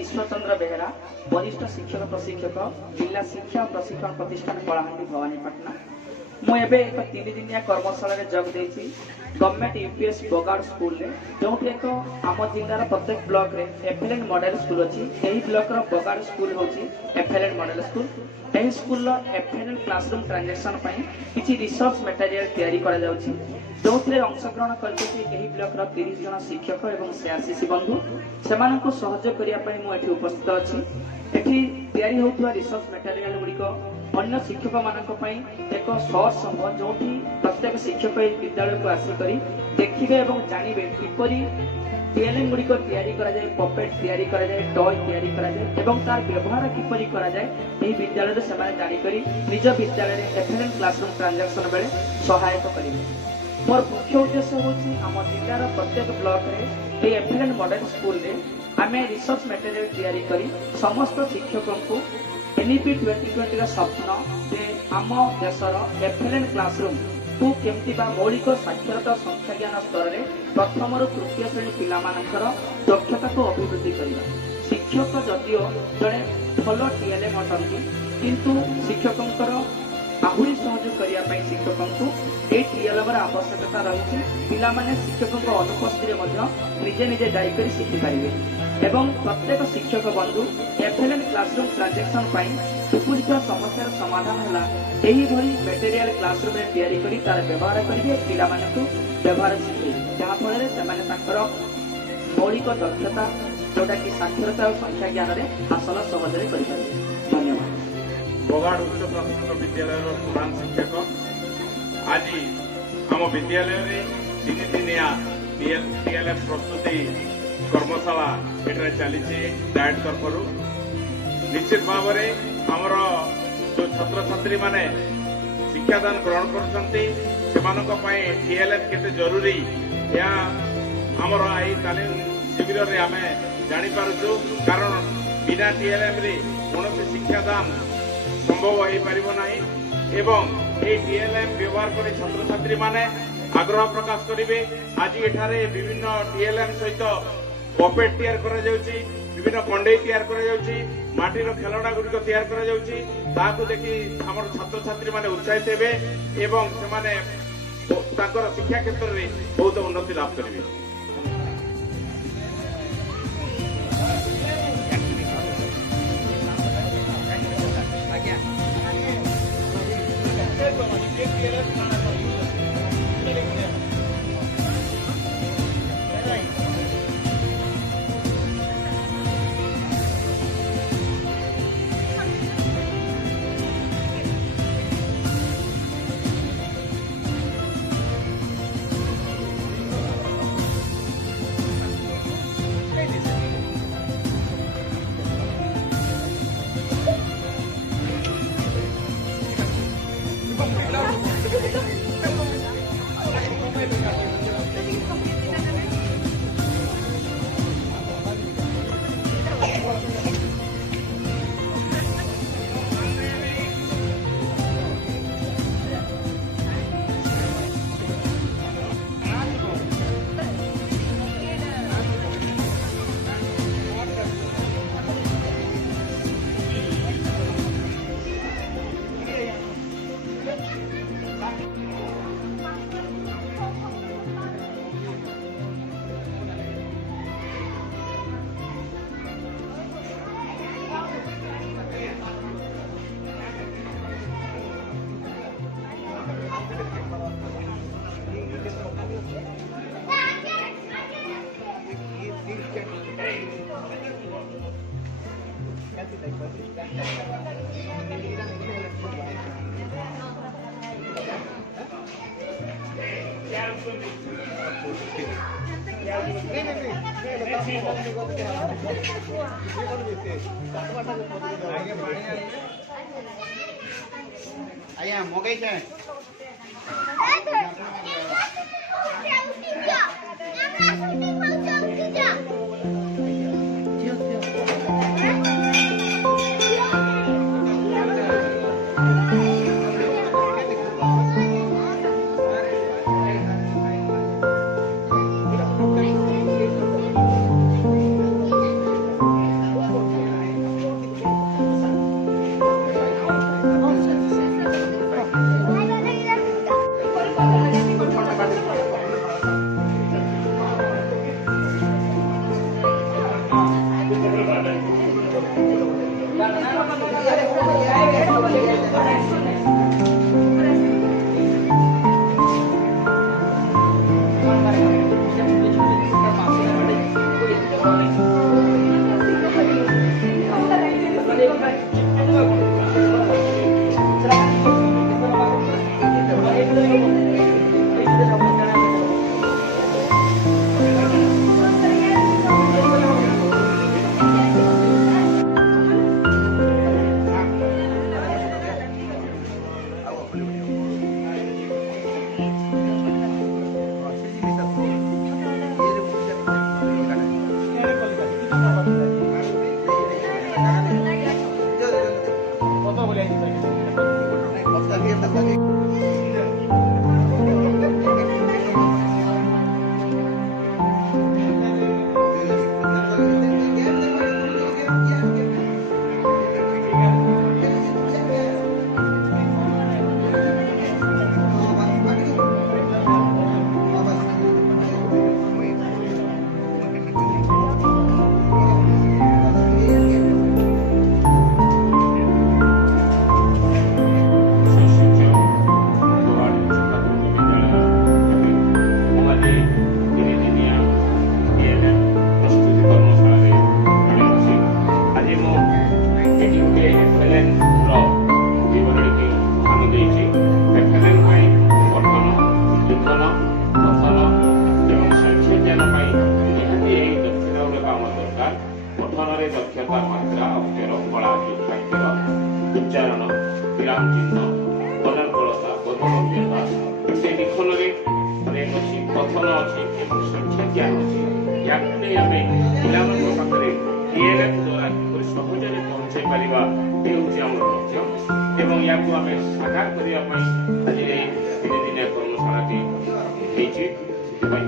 ईश्वरचंद्र बेहेरा वरिष्ठ शिक्षक प्रशिक्षक जिला शिक्षा प्रशिक्षण प्रतिष्ठान कलाहांडी भवानीपाटना। मुझे एक 3 दिनिया कर्मशाला जोग देती गवर्नमेंट यूपीएस बगाड़ स्कूल रे जो एक आम जिलार प्रत्येक ब्लॉक रे एफएलएन मॉडल स्कूल अच्छी। यही ब्लॉक रो बगाड़ स्कूल होची एफएलएन मॉडल स्कूल। यही स्कूल एफएलएन क्लासरूम ट्रांजैक्शन पई किछि रिसर्च मटेरियल तैयारी करा जाउची जो अंशग्रहण करते ब्लॉक 30 जन शिक्षक और सीआरसीसी बंधु से सहयोग करने उपस्थित अच्छी। एठी तैयारी होता रिसर्च मटेरियल गुड़िक अन्य शिक्षक मानी एक सोर्स हम जो प्रत्येक शिक्षक विद्यालय को आसिक देखिए और जानवे किपरि टीएलएम गुड़िक तैयारी करा जाए, पपेट तैयारी करा जाए, टॉय तैयारी करा जाए और तार व्यवहार किपरि करा जाए यही विद्यालय से जानिक निज विद्यालय एफएलएन क्लासरूम ट्रांजैक्शन बेले सहायक करेंगे। मोर मुख्य उद्देश्य होची आम जिलार प्रत्येक ब्लॉक रे एफएलएन मॉडल स्कूल रे आमे रिसर्च मटेरियल तैयारी करी समस्त शिक्षकों को एनईपी 2020 स्वप्न जे आम देशर एफएलएन क्लासरूम को केमती मौलिक साक्षरता संख्या ज्ञान स्तर में प्रथम रु तृतीय श्रेणी पिलामानकर दक्षता को अभिवृद्धि करवा। शिक्षक जदिओ जड़े भल टीएलएम अटंती किंतु शिक्षकों आहुरी सहयोग करने शिक्षकों को ये टीएलएम आवश्यकता रही। पिलामाने शिक्षकों अनुपस्थित निजे निजे जाकर शिखिपारे एवं प्रत्येक शिक्षक बंधु एफएलएन क्लासरूम ट्रांजैक्शन उपयुक्त समस्या समाधान है यही भली मटेरियल क्लासरूम में तैयारी करी तार व्यवहार करेंगे पिलामाने को व्यवहार शिखे जहाँफल से मौलिक दक्षता जोटा कि साक्षरता और संख्या ज्ञान में हासिल सहजरे करें। धन्यवाद। बगाड़ उच्च प्राथमिक विद्यालय प्रधान शिक्षक आज आम विद्यालय 3 दिनिया टीएलएम प्रस्तुति कर्मशाला एठारे चली डायट तरफ निश्चित भाव आमर जो छात्र छात्री माने शिक्षादान ग्रहण कर टीएलएम केते जरूरी या आमर आई तालीम शिविर रे आमे जानी पारुछु। कारण बिना टीएलएम रे कौन शिक्षादान संभव हो पारिबो नाही एवं ए टीएलएम व्यवहार कर छात्र छात्री माने आग्रह प्रकाश करिवे। आज एठारे विभिन्न टीएलएम सहित पपेट तैयार करा जाउची, विभिन्न कंडे तैयार करा जाउची, माटीर खेलना गुड़िक तैयार करा जाउची। ताकू देखि हमर छात्र छात्री माने उत्साहित हेबे एवं से माने ताकर शिक्षा क्षेत्र में बहुत उन्नति लाभ करिवे। आया मगई छे ପଠନ କଥନ ଏବଂ ସାକ୍ଷ୍ୟ ଜ୍ଞାନ ପାଇଁ ନିହାତି ଏହି ଦକ୍ଷତା ଗୁଡ଼ାକ ଆମର ଦରକାର। ପଠନରେ ଦକ୍ଷତା, ମାତ୍ରା, ଅକ୍ଷର, କଳା, ଯୁକ୍ତାକ୍ଷର, ଉଚ୍ଚାରଣ, ବିରାମ ଚିହ୍ନ, ଅନର୍ଗଳତା, ବୋଧଗମ୍ୟତା ସେ ଲିଖନରେ ଅନେକ ଅଛି, କଥନ ଅଛି ଏବଂ ସାକ୍ଷ୍ୟ ଜ୍ଞାନ ଅଛି। ୟାକୁ ନେଇ ଆମେ ପିଲାମାନଙ୍କ ପାଖରେ DLF ଦ୍ୱାରା କିପରି ସହଜରେ ପହଞ୍ଚାଇ ପାରିବା ଏ ହେଉଛି ଆମର ଲକ୍ଷ୍ୟ ଏବଂ ୟାକୁ ଆମେ ସାକାର କରିବା ପାଇଁ ଆଜି ଏହି ତିନିଦିନିଆ କର୍ମଶାଳାଟି ହେଇଛି। ସେଥିପାଇଁ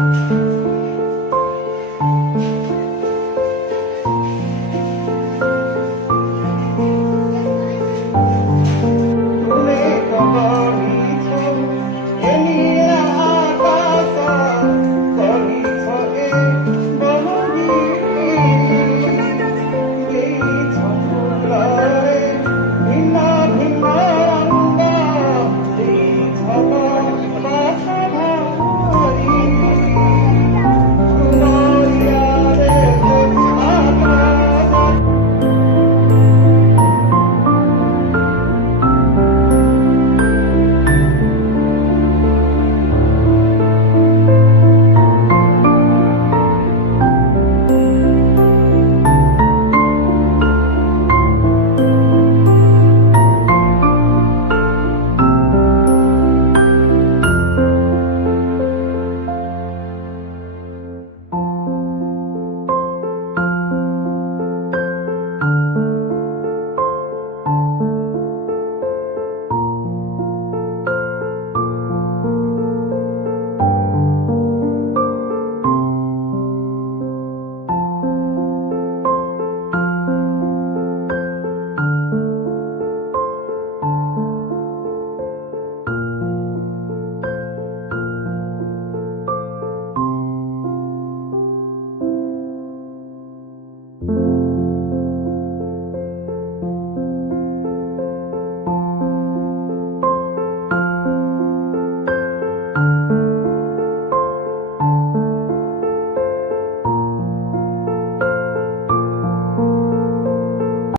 ଦରକାର।